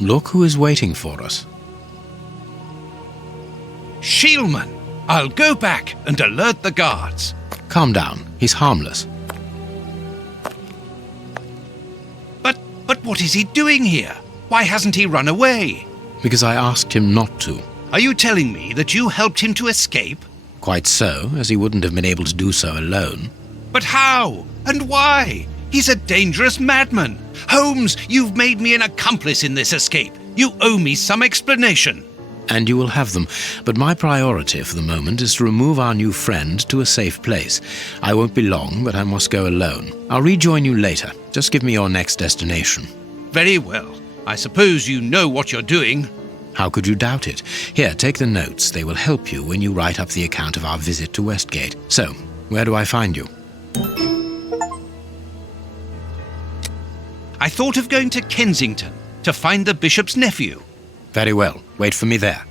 Look who is waiting for us. Shieldman, I'll go back and alert the guards. Calm down. He's harmless. But what is he doing here? Why hasn't he run away? Because I asked him not to. Are you telling me that you helped him to escape? Quite so, as he wouldn't have been able to do so alone. But how? And why? He's a dangerous madman. Holmes, you've made me an accomplice in this escape. You owe me some explanation. And you will have them, but my priority for the moment is to remove our new friend to a safe place. I won't be long, but I must go alone. I'll rejoin you later. Just give me your next destination. Very well. I suppose you know what you're doing. How could you doubt it? Here, take the notes. They will help you when you write up the account of our visit to Westgate. So, where do I find you? I thought of going to Kensington to find the bishop's nephew. Very well. Wait for me there.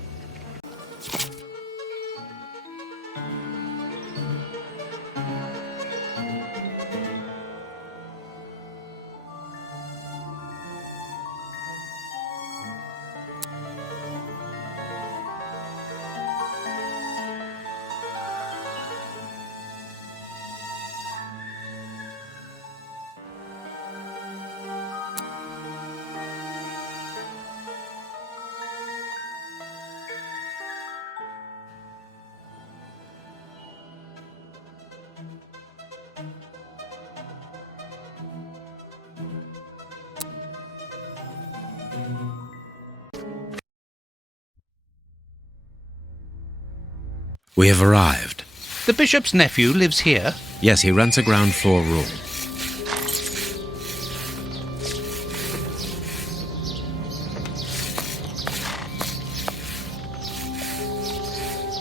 We have arrived. The bishop's nephew lives here. Yes, he rents a ground floor room.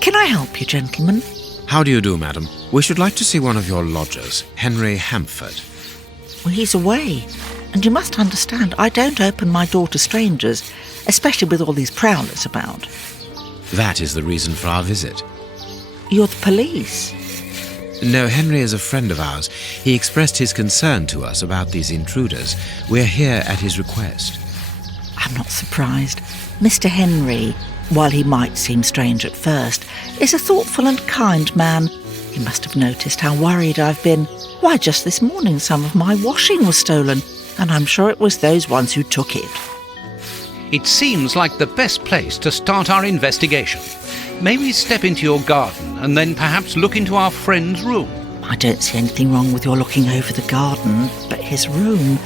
Can I help you, gentlemen? How do you do, madam? We should like to see one of your lodgers, Henry Hampford. Well, he's away. And you must understand, I don't open my door to strangers, especially with all these prowlers about. That is the reason for our visit. You're the police? No, Henry is a friend of ours. He expressed his concern to us about these intruders. We're here at his request. I'm not surprised. Mr. Henry, while he might seem strange at first, is a thoughtful and kind man. He must have noticed how worried I've been. Why, just this morning some of my washing was stolen, and I'm sure it was those ones who took it. It seems like the best place to start our investigation. May we step into your garden and then perhaps look into our friend's room? I don't see anything wrong with your looking over the garden, but his room...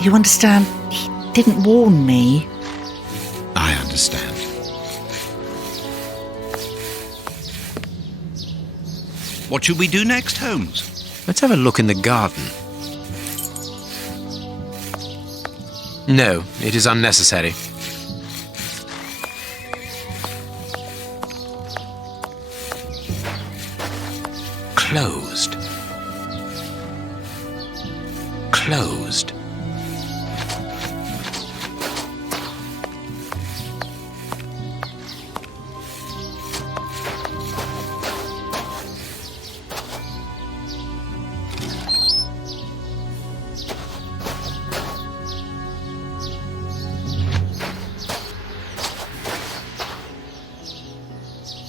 You understand, he didn't warn me. I understand. What should we do next, Holmes? Let's have a look in the garden. No, it is unnecessary. Closed. Closed.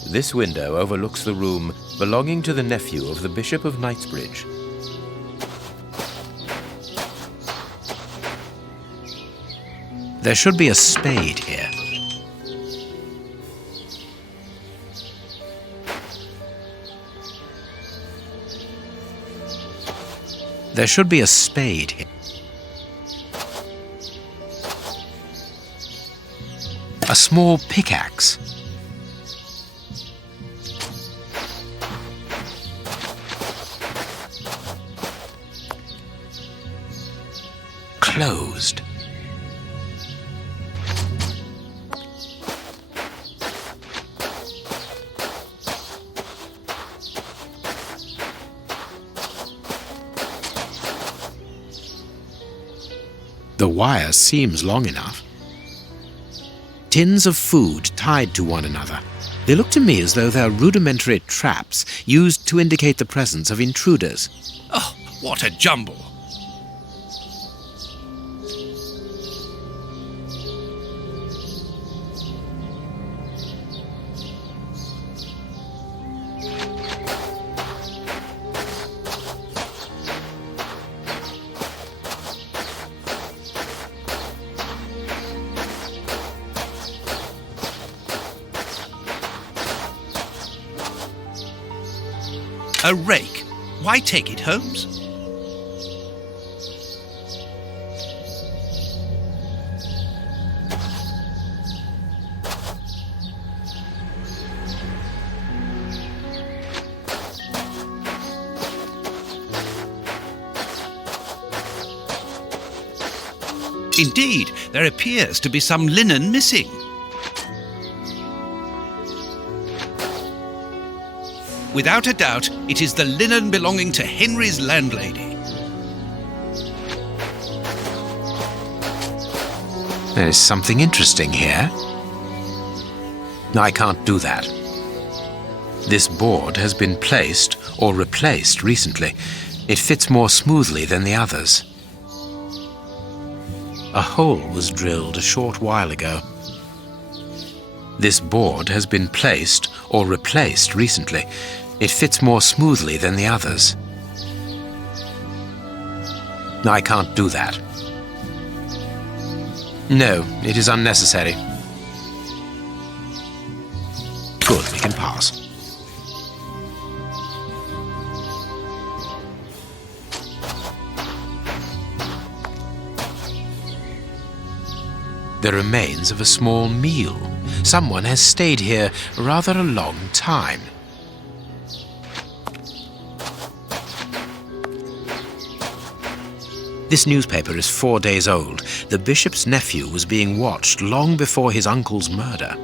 This window overlooks the room belonging to the nephew of the Bishop of Knightsbridge. There should be a spade here. There should be a spade here. A small pickaxe. Closed. The wire seems long enough. Tins of food tied to one another. They look to me as though they're rudimentary traps used to indicate the presence of intruders. Oh, what a jumble! A rake? Why take it, Holmes? Indeed, there appears to be some linen missing. Without a doubt, it is the linen belonging to Henry's landlady. There is something interesting here. I can't do that. This board has been placed or replaced recently. It fits more smoothly than the others. A hole was drilled a short while ago. This board has been placed or replaced recently. It fits more smoothly than the others. I can't do that. No, it is unnecessary. Good, we can pass. The remains of a small meal. Someone has stayed here rather a long time. This newspaper is 4 days old. The bishop's nephew was being watched long before his uncle's murder.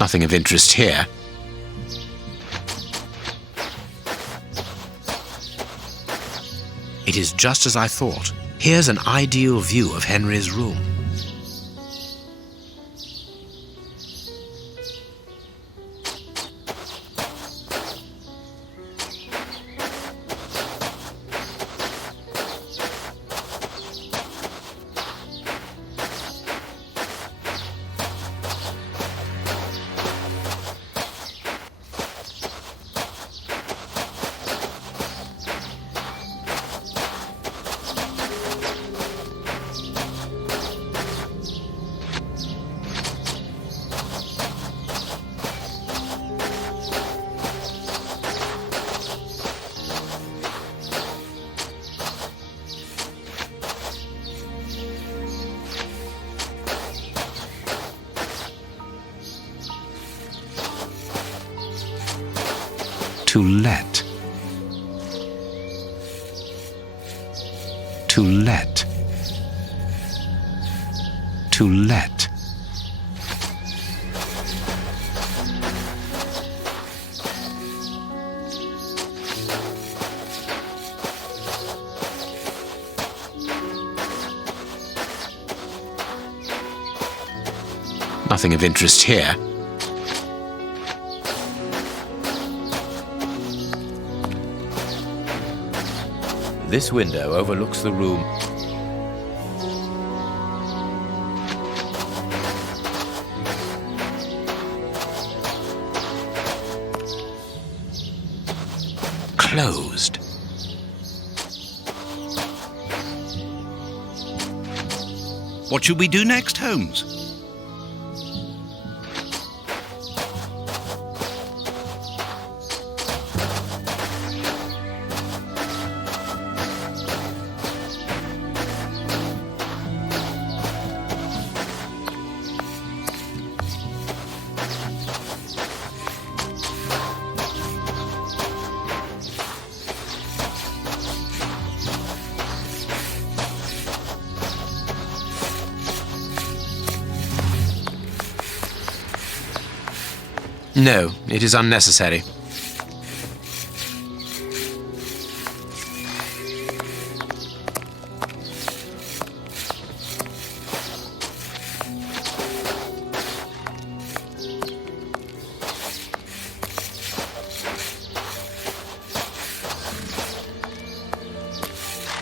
Nothing of interest here. It is just as I thought. Here's an ideal view of Henry's room. To let. To let. To let. Nothing of interest here. This window overlooks the room. Closed. What should we do next, Holmes? No, it is unnecessary.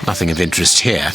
Nothing of interest here.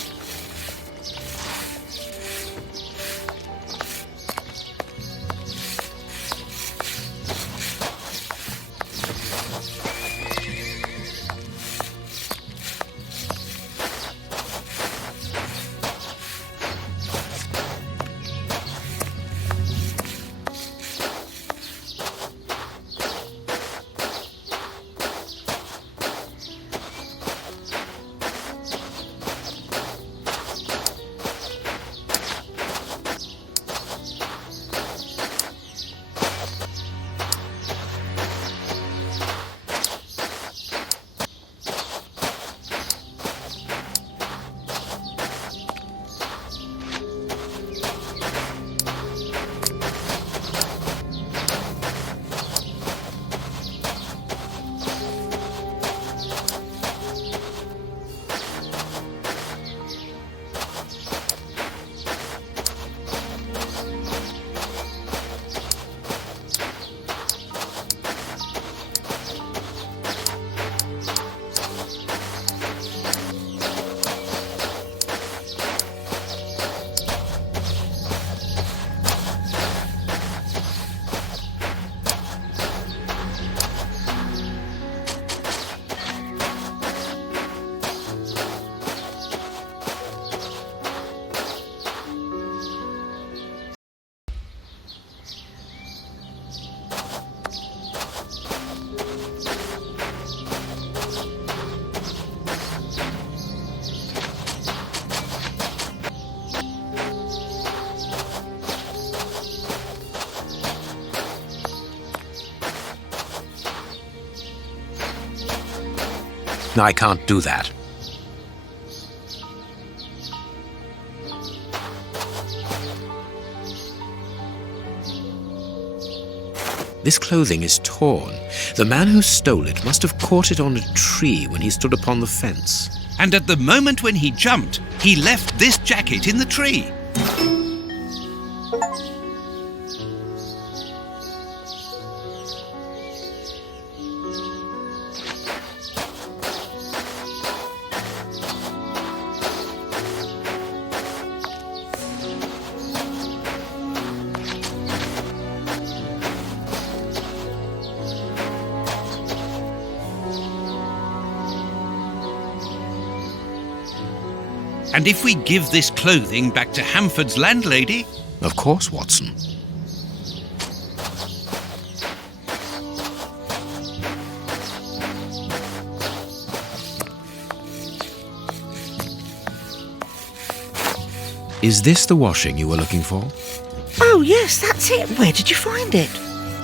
I can't do that. This clothing is torn. The man who stole it must have caught it on a tree when he stood upon the fence. And at the moment when he jumped, he left this jacket in the tree. And if we give this clothing back to Hamford's landlady... Of course, Watson. Is this the washing you were looking for? Oh, yes, that's it. Where did you find it?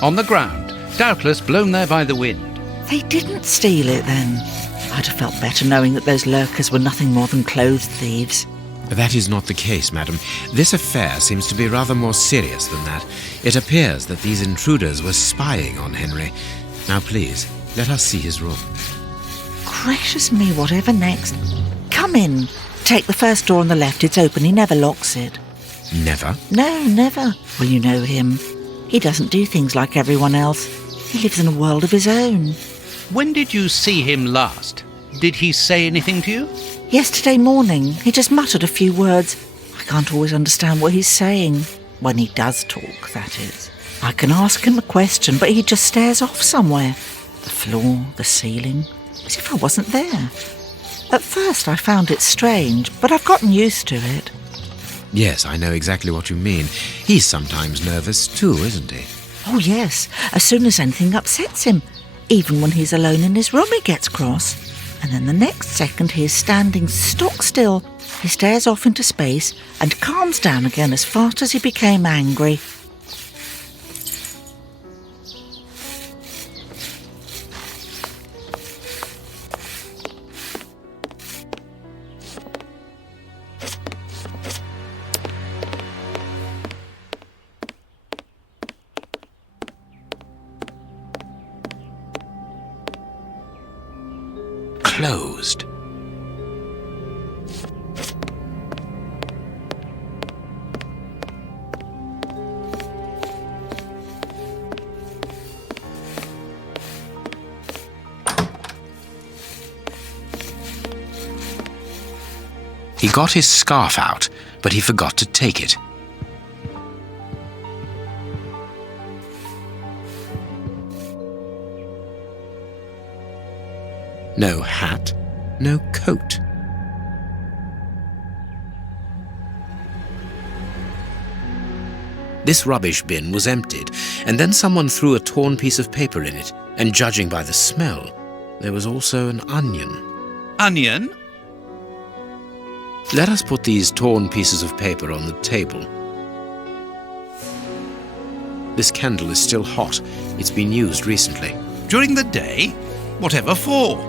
On the ground, doubtless blown there by the wind. They didn't steal it, then. I'd have felt better knowing that those lurkers were nothing more than clothes thieves. That is not the case, madam. This affair seems to be rather more serious than that. It appears that these intruders were spying on Henry. Now, please, let us see his room. Gracious me, whatever next? Come in. Take the first door on the left. It's open. He never locks it. Never? No, never. Well, you know him. He doesn't do things like everyone else. He lives in a world of his own. When did you see him last? Did he say anything to you? Yesterday morning. He just muttered a few words. I can't always understand what he's saying. When he does talk, that is. I can ask him a question, but he just stares off somewhere. The floor, the ceiling, as if I wasn't there. At first I found it strange, but I've gotten used to it. Yes, I know exactly what you mean. He's sometimes nervous too, isn't he? Oh, yes. As soon as anything upsets him. Even when he's alone in his room, he gets cross. And then the next second he is standing stock still. He stares off into space and calms down again as fast as he became angry. Closed. He got his scarf out, but he forgot to take it. No hat, no coat. This rubbish bin was emptied, and then someone threw a torn piece of paper in it, and judging by the smell, there was also an onion. Onion? Let us put these torn pieces of paper on the table. This candle is still hot. It's been used recently. During the day? Whatever for?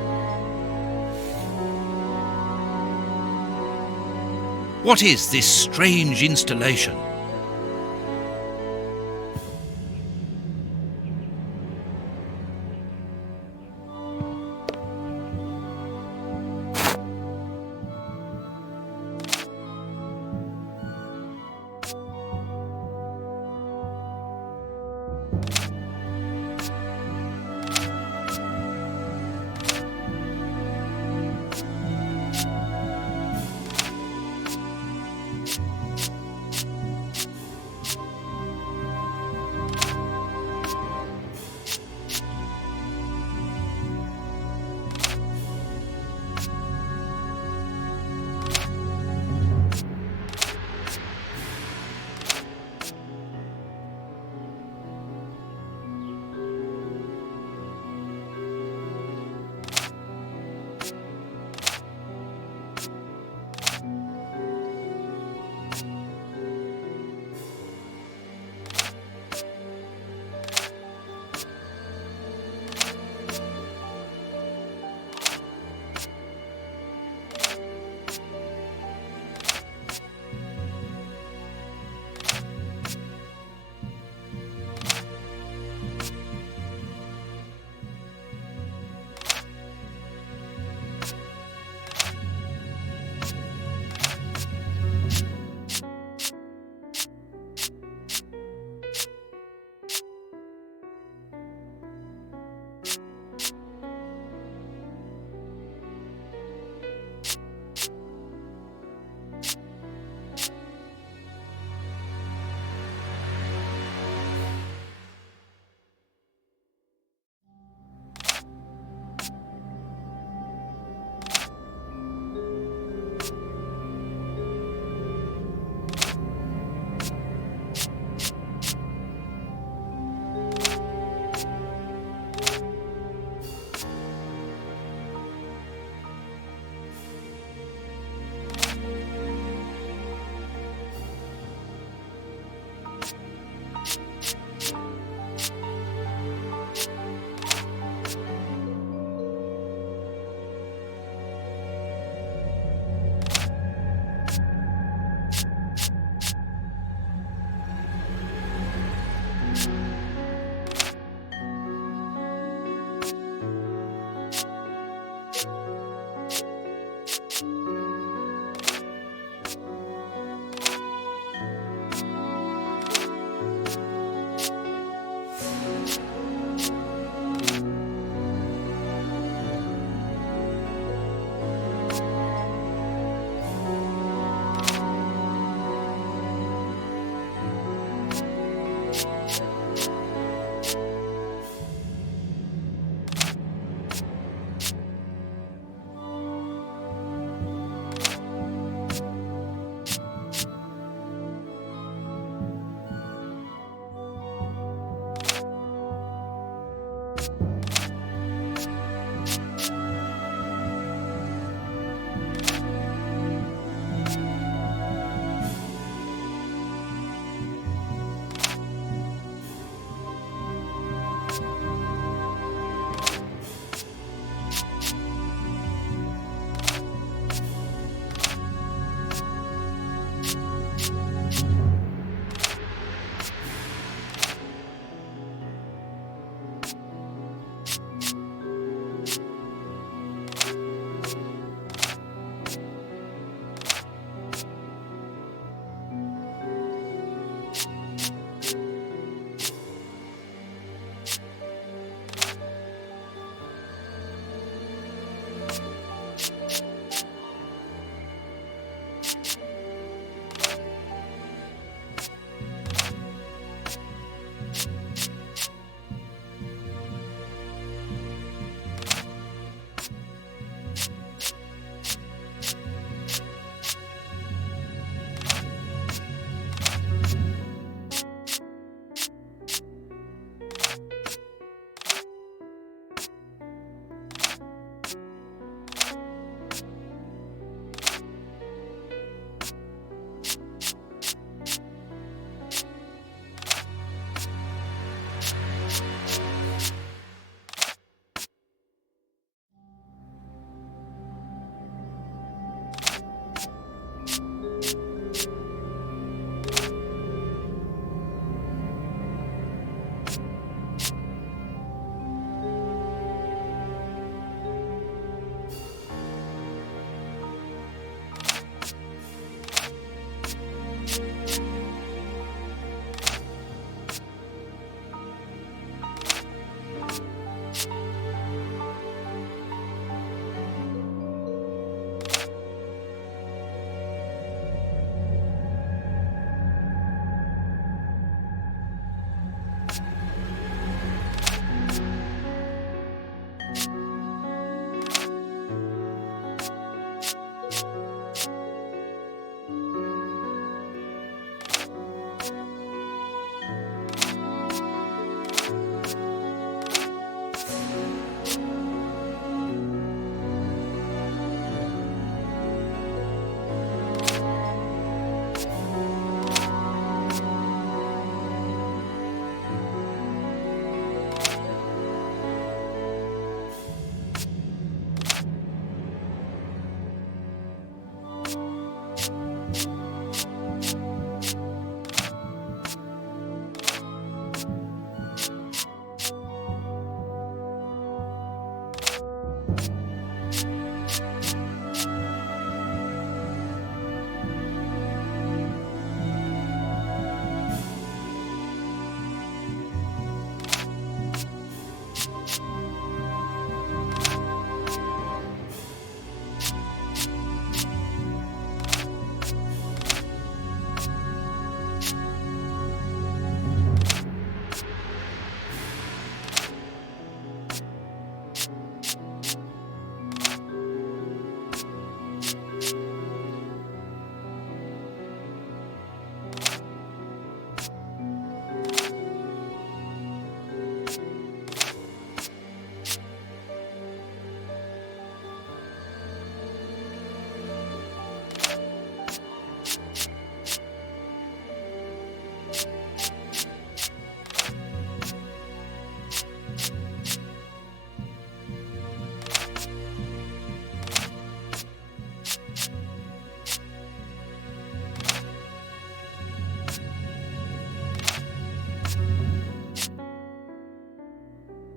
What is this strange installation?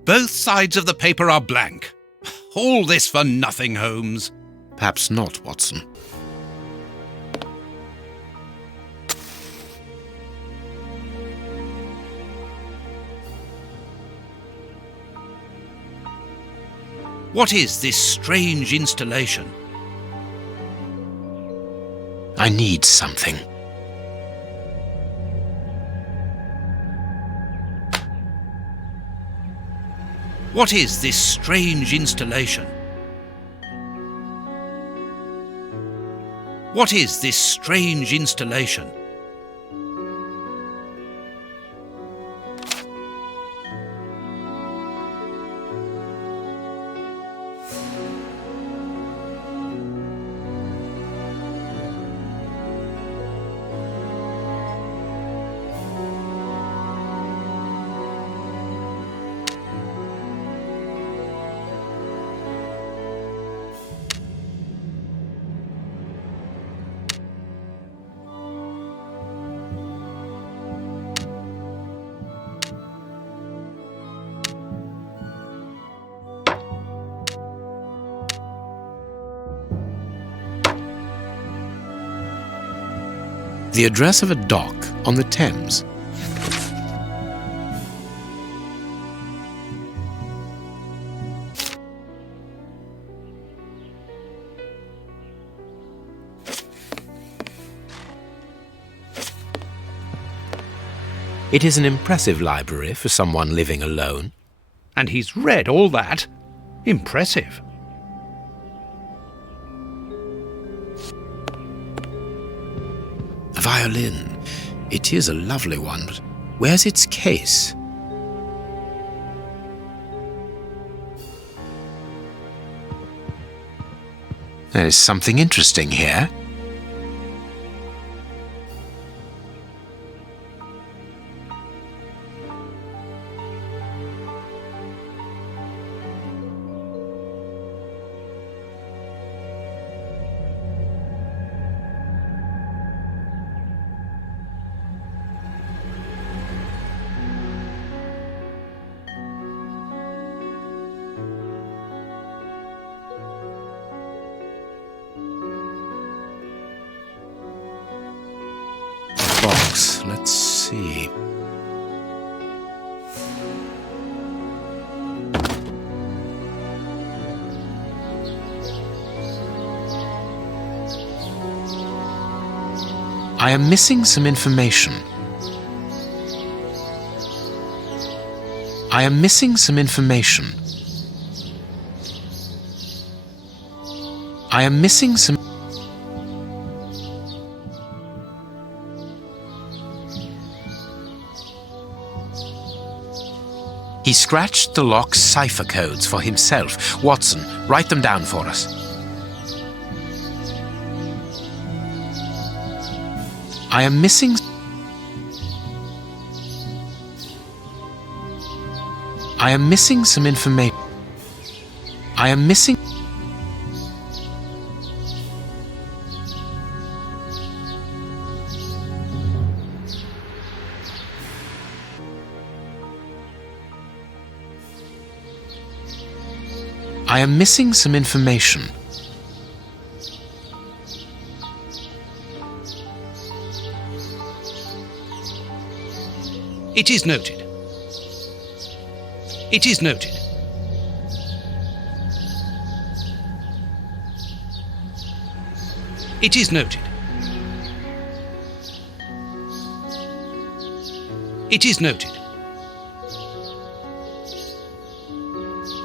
Both sides of the paper are blank. All this for nothing, Holmes. Perhaps not, Watson. What is this strange installation? I need something. What is this strange installation? What is this strange installation? The address of a dock on the Thames. It is an impressive library for someone living alone. And he's read all that? Impressive. A violin. It is a lovely one, but where's its case? There is something interesting here. Box. Let's see. I am missing some information. I am missing some information. I am missing some... He scratched the lock's cipher codes for himself. Watson, write them down for us. I am missing... I am missing some information. I am missing... I am missing some information. It is noted. It is noted. It is noted. It is noted.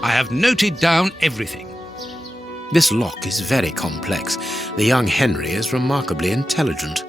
I have noted down everything. This lock is very complex. The young Henry is remarkably intelligent.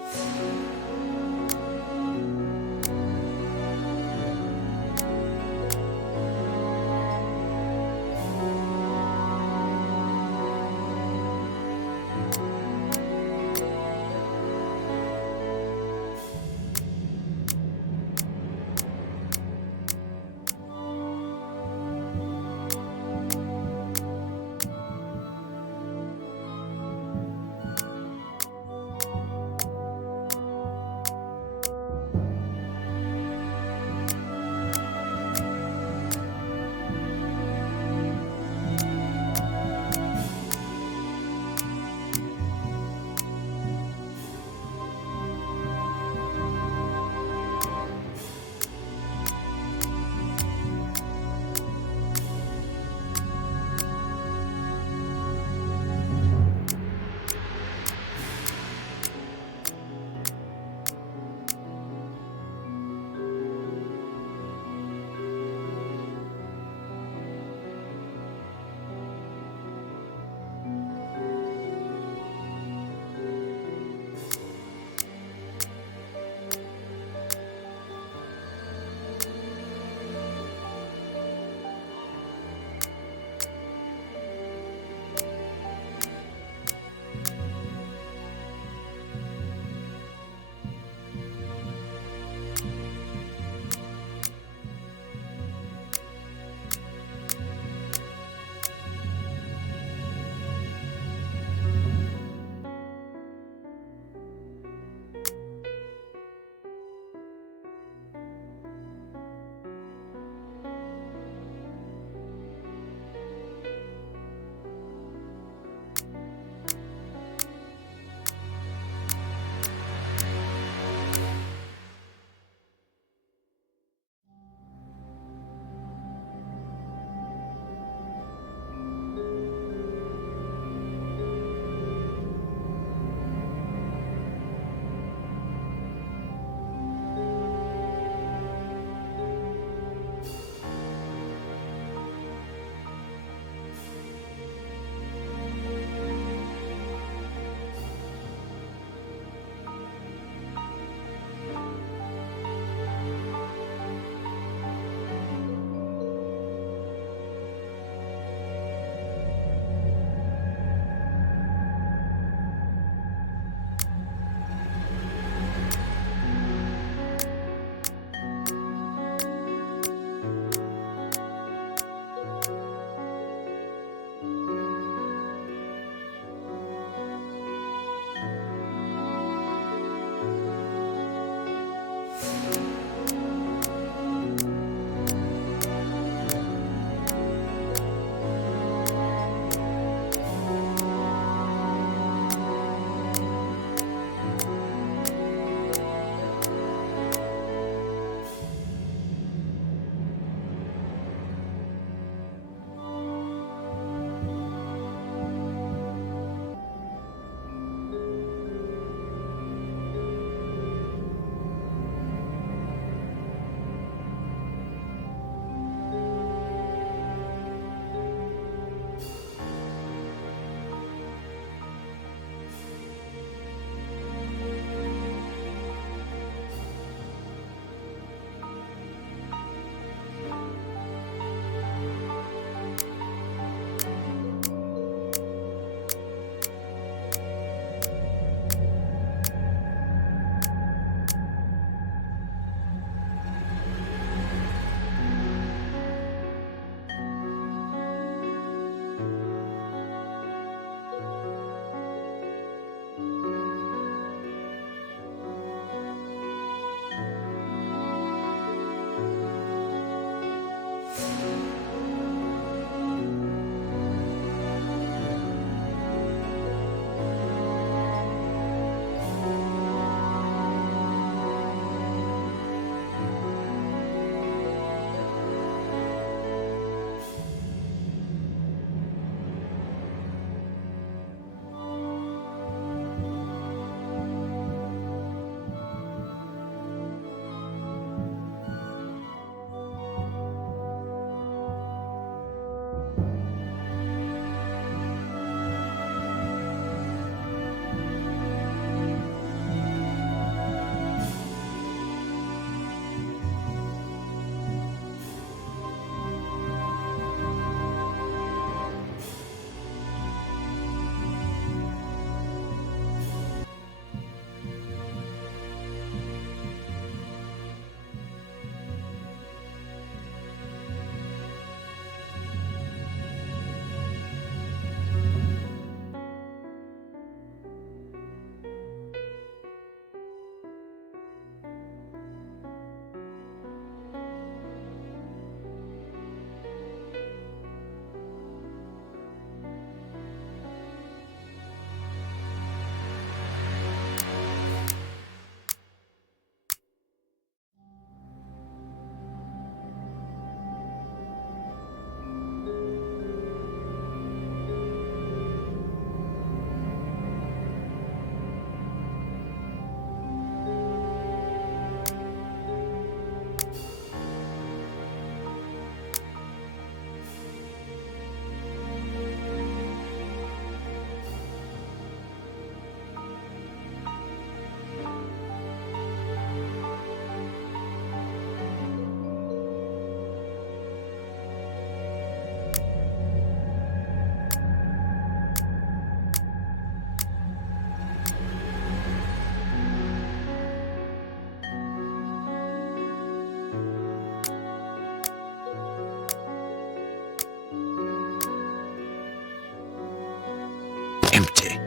empty.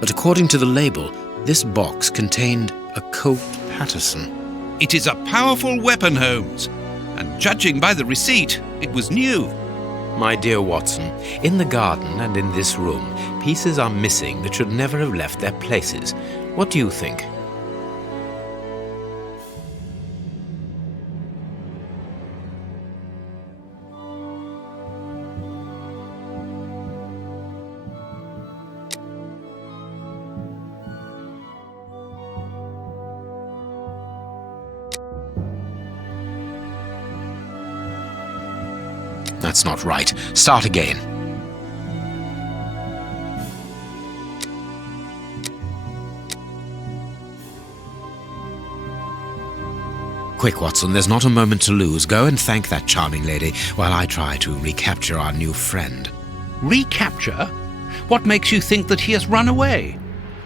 But according to the label, this box contained a Colt Patterson. It is a powerful weapon, Holmes. And judging by the receipt, it was new. My dear Watson, in the garden and in this room, pieces are missing that should never have left their places. What do you think? That's not right. Start again. Quick, Watson, there's not a moment to lose. Go and thank that charming lady while I try to recapture our new friend. Recapture? What makes you think that he has run away?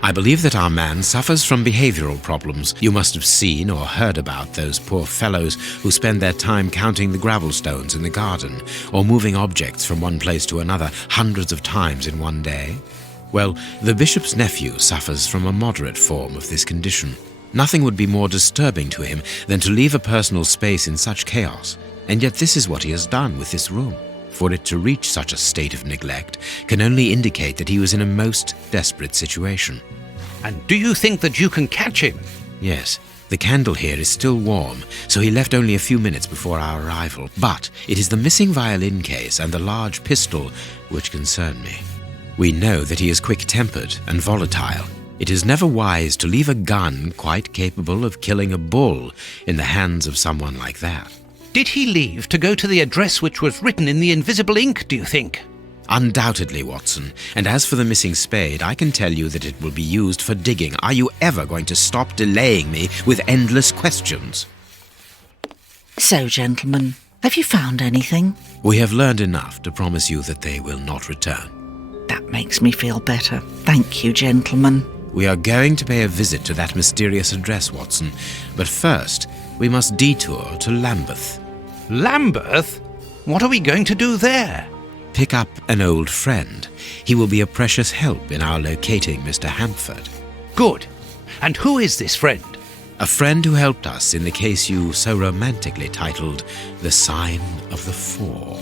I believe that our man suffers from behavioral problems. You must have seen or heard about those poor fellows who spend their time counting the gravel stones in the garden or moving objects from one place to another hundreds of times in one day. Well, the bishop's nephew suffers from a moderate form of this condition. Nothing would be more disturbing to him than to leave a personal space in such chaos, and yet this is what he has done with this room. For it to reach such a state of neglect can only indicate that he was in a most desperate situation. And do you think that you can catch him? Yes, the candle here is still warm, so he left only a few minutes before our arrival. But it is the missing violin case and the large pistol which concern me. We know that he is quick-tempered and volatile. It is never wise to leave a gun quite capable of killing a bull in the hands of someone like that. Did he leave to go to the address which was written in the invisible ink, do you think? Undoubtedly, Watson. And as for the missing spade, I can tell you that it will be used for digging. Are you ever going to stop delaying me with endless questions? So, gentlemen, have you found anything? We have learned enough to promise you that they will not return. That makes me feel better. Thank you, gentlemen. We are going to pay a visit to that mysterious address, Watson. But first, we must detour to Lambeth. Lambeth? What are we going to do there? Pick up an old friend. He will be a precious help in our locating Mr. Hampford. Good. And who is this friend? A friend who helped us in the case you so romantically titled The Sign of the Four.